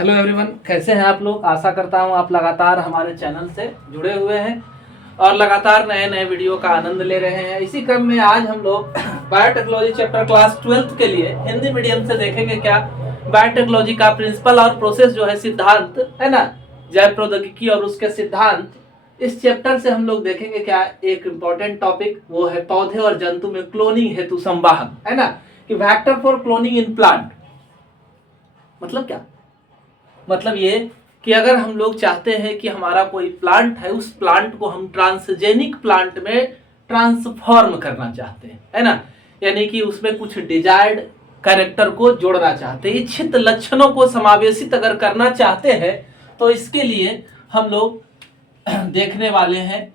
Hello everyone, कैसे हैं आप लोग। आशा करता हूं आप लगातार हमारे चैनल से जुड़े हुए हैं और लगातार नए नए वीडियो का आनंद ले रहे हैं। इसी क्रम में आज हम लोग बायोटेक्नोलॉजी चैप्टर क्लास 12th के लिए हिंदी मीडियम से देखेंगे क्या बायोटेक्नोलॉजी का प्रिंसिपल और प्रोसेस जो है, सिद्धांत है ना, जैव प्रौद्योगिकी और उसके सिद्धांत। इस चैप्टर से हम लोग देखेंगे क्या एक इम्पोर्टेंट टॉपिक, वो है पौधे और जंतु में क्लोनिंग हेतु संवाहक, है ना, कि vector for cloning in plant. मतलब क्या, मतलब ये कि अगर हम लोग चाहते हैं कि हमारा कोई प्लांट है, उस प्लांट को हम ट्रांसजेनिक प्लांट में ट्रांसफॉर्म करना चाहते हैं, है ना, यानी कि उसमें कुछ डिजायर्ड कैरेक्टर को जोड़ना चाहते हैं, इच्छित लक्षणों को समावेशित अगर करना चाहते हैं, तो इसके लिए हम लोग देखने वाले हैं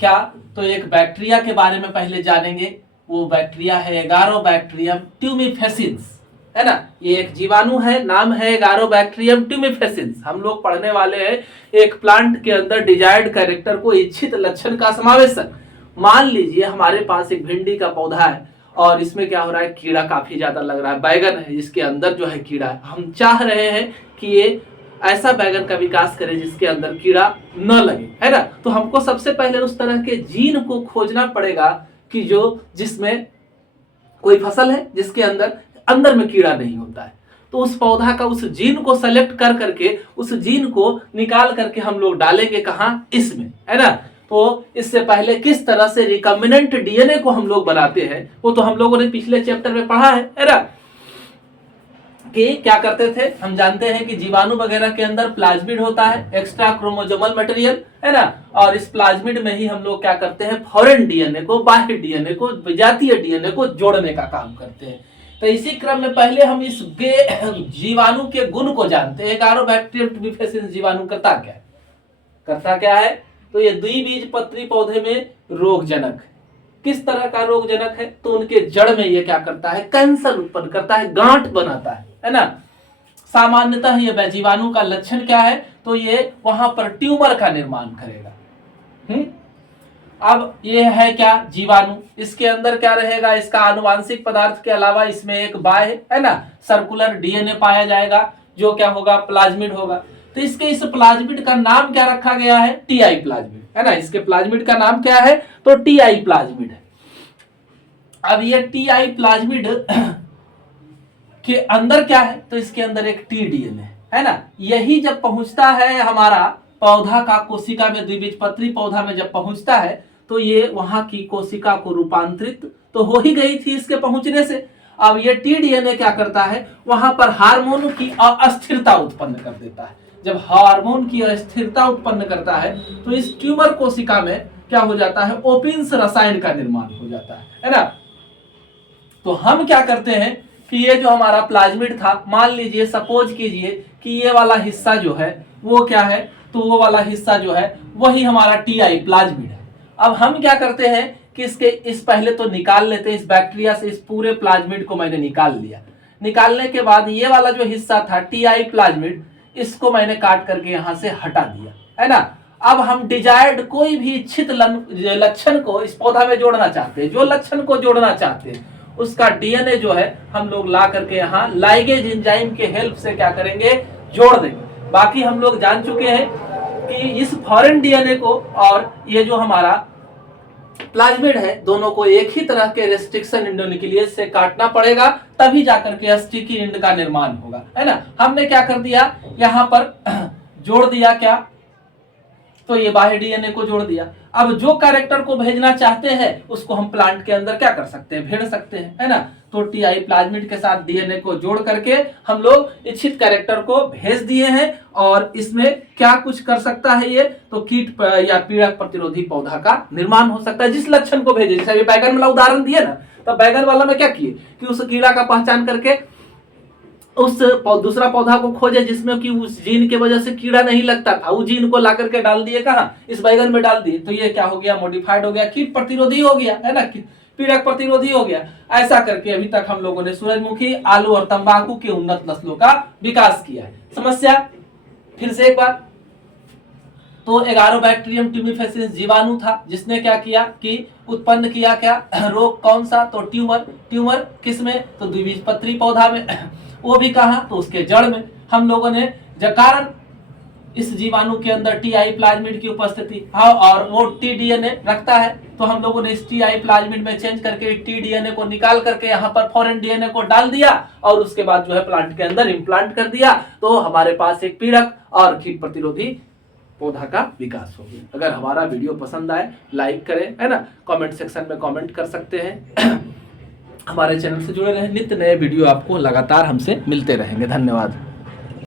क्या, तो एक बैक्टीरिया के बारे में पहले जानेंगे। वो बैक्टीरिया है एगारोबैक्टीरियम ट्यूमिफेसिन्स, है ना, ये एक जीवाणु है, नाम है एगारोबैक्टीरियम ट्यूमिफेसिन्स। हम लोग पढ़ने वाले हैं एक प्लांट के अंदर डिजायर्ड कैरेक्टर को इच्छित लक्षण का समावेशक। मान लीजिए हमारे पास एक भिंडी का पौधा है और इसमें क्या हो रहा है, कीड़ा काफी ज्यादा लग रहा है, बैगन है जिसके अंदर जो है कीड़ा है। हम चाह रहे हैं कि ये ऐसा बैगन का विकास करे जिसके अंदर कीड़ा न लगे, है ना। तो हमको सबसे पहले उस तरह के जीन को खोजना पड़ेगा कि जो जिसमें कोई फसल है जिसके अंदर में कीड़ा नहीं होता है। तो उस पौधा का उस जीन को सेलेक्ट कर करके उस जीन को निकाल करके हम लोग डालेंगे कहाँ, इसमें, है ना। तो इससे पहले किस तरह से रिकम्बिनेंट डीएनए को हम लोग बनाते हैं, वो तो हम लोगों ने पिछले चैप्टर में पढ़ा है ना, कि क्या करते थे। हम जानते हैं कि जीवाणु वगैरह के अंदर प्लाज्मिड होता है, एक्स्ट्रा क्रोमोसोमल मटेरियल, है ना, और इस प्लाज्मिड में ही हम लोग क्या करते हैं, फॉरेन डीएनए को, बाह्य डीएनए को, विजातीय डीएनए को जोड़ने का काम करते हैं। तो इसी क्रम में पहले हम इस जीवाणु के गुण को जानते हैं। एगारोबैक्टीरियम ट्यूमिफेसिन्स जीवाणु करता क्या है, तो ये द्विबीजपत्री पौधे में रोगजनक। किस तरह का रोगजनक है, तो उनके जड़ में ये क्या करता है, कैंसर उत्पन्न करता है, गांठ बनाता है ना। सामान्यतः ये जीवाणु का लक्षण क्या है, तो ये वहां पर ट्यूमर का निर्माण करेगा। अब ये है क्या, जीवाणु। इसके अंदर क्या रहेगा, इसका आनुवांशिक पदार्थ के अलावा इसमें एक बाह्य, है ना, सर्कुलर डीएनए पाया जाएगा, जो क्या होगा, प्लाज्मिड होगा। तो इसके इस प्लाज्मिड का नाम क्या रखा गया है, टीआई प्लाज्मिड, है ना। इसके प्लाज्मिड का नाम क्या है, तो टीआई प्लाज्मिड है। अब ये टीआई प्लाज्मिड के अंदर क्या है, तो इसके अंदर एक टी डीएनए है ना। यही जब पहुंचता है हमारा पौधा का कोशिका में, द्विबीजपत्री पौधा में जब पहुंचता है, तो ये वहां की कोशिका को रूपांतरित तो हो ही गई थी इसके पहुंचने से। अब ये टी डीएनए क्या करता है, वहां पर हार्मोन की अस्थिरता उत्पन्न कर देता है। जब हार्मोन की अस्थिरता उत्पन्न करता है, तो इस ट्यूमर कोशिका में क्या हो जाता है, ओपिन्स रसायन का निर्माण हो जाता है ना। तो हम क्या करते हैं कि ये जो हमारा प्लाज्मिड था, मान लीजिए, सपोज कीजिए कि ये वाला हिस्सा जो है वो क्या है, तो वो वाला हिस्सा जो है वही हमारा टीआई प्लाज्मिड है। अब हम क्या करते हैं कि इस पहले तो निकाल लेते हैं, इस बैक्टीरिया से इस पूरे प्लाज्मिड को मैंने निकाल लिया। निकालने के बाद ये वाला जो हिस्सा था टीआई प्लाज्मिड, इसको मैंने काट करके यहां से हटा दिया, है ना। अब हम डिजायर्ड कोई भी इच्छित लक्षण को इस पौधा में जोड़ना चाहते हैं, जो लक्षण को जोड़ना चाहते हैं उसका डीएनए जो है हम लोग ला करके यहाँ लाइगेज एंजाइम के हेल्प से क्या करेंगे, जोड़ देंगे। बाकी हम लोग जान चुके हैं कि इस फॉरेन डीएनए को और ये जो हमारा प्लाज्मिड है, दोनों को एक ही तरह के रेस्ट्रिक्शन इंडोन्यूक्लियस से काटना पड़ेगा, तभी जाकर के स्टिकी एंड का निर्माण होगा, है ना। हमने क्या कर दिया, यहाँ पर जोड़ दिया क्या, तो ये बाह्य डीएनए को जोड़ दिया। अब जो कैरेक्टर को भेजना चाहते हैं उसको हम प्लांट के अंदर क्या कर सकते हैं, भेज सकते हैं, है ना। तो टीआई प्लाज्मिड के साथ डीएनए को जोड़ करके हम लोग इच्छित कैरेक्टर को भेज दिए हैं। और इसमें क्या कुछ कर सकता है ये, तो कीट या पीड़क प्रतिरोधी पौधा का निर्माण हो सकता है, जिस लक्षण को भेजे। जैसे बैगन वाला उदाहरण दिए ना, तो बैगन वाला में क्या किए कि उस कीड़ा का पहचान करके उस दूसरा पौधा को खोजे जिसमें कि उस जीन के वजह से कीड़ा नहीं लगता था, उस जीन को ला करके डाल दिए कहाँ, इस बैगन में डाल दिए। तो ये क्या हो गया, मॉडिफाइड हो गया, कीट प्रतिरोधी हो गया, है ना, पीड़क प्रतिरोधी हो गया। ऐसा करके अभी तक हम लोगों ने सूरजमुखी, आलू और तंबाकू की उन्नत नस्लों का विकास किया है। समस्या फिर से एक बार, तो एगारोबैक्टीरियम ट्यूमिफेसिन्स जीवाणु था जिसने क्या किया कि उत्पन्न किया क्या, रोग कौन सा, तो ट्यूमर। ट्यूमर किसमें, तो द्विबीजपत्री पौधा में, वो भी कहाँ, तो उसके जड़ में। हम लोगों ने कारण इस जीवाणु के अंदर टीआई प्लाज्मिड की उपस्थिति और वो टीडीएनए रखता है, तो हम लोगों ने इस टीआई प्लाज्मिड में चेंज करके टीडीएनए को निकाल करके यहाँ पर फॉरेन डीएनए को डाल दिया और उसके बाद जो है प्लांट के अंदर इम्प्लांट कर दिया, तो हमारे पास एक पीड़क और कीट प्रतिरोधी पौधा का विकास हो गया। अगर हमारा वीडियो पसंद आए लाइक करें, है ना, कमेंट सेक्शन में कमेंट कर सकते हैं। हमारे चैनल से जुड़े रहें, नित्य नए वीडियो आपको लगातार हमसे मिलते रहेंगे। धन्यवाद।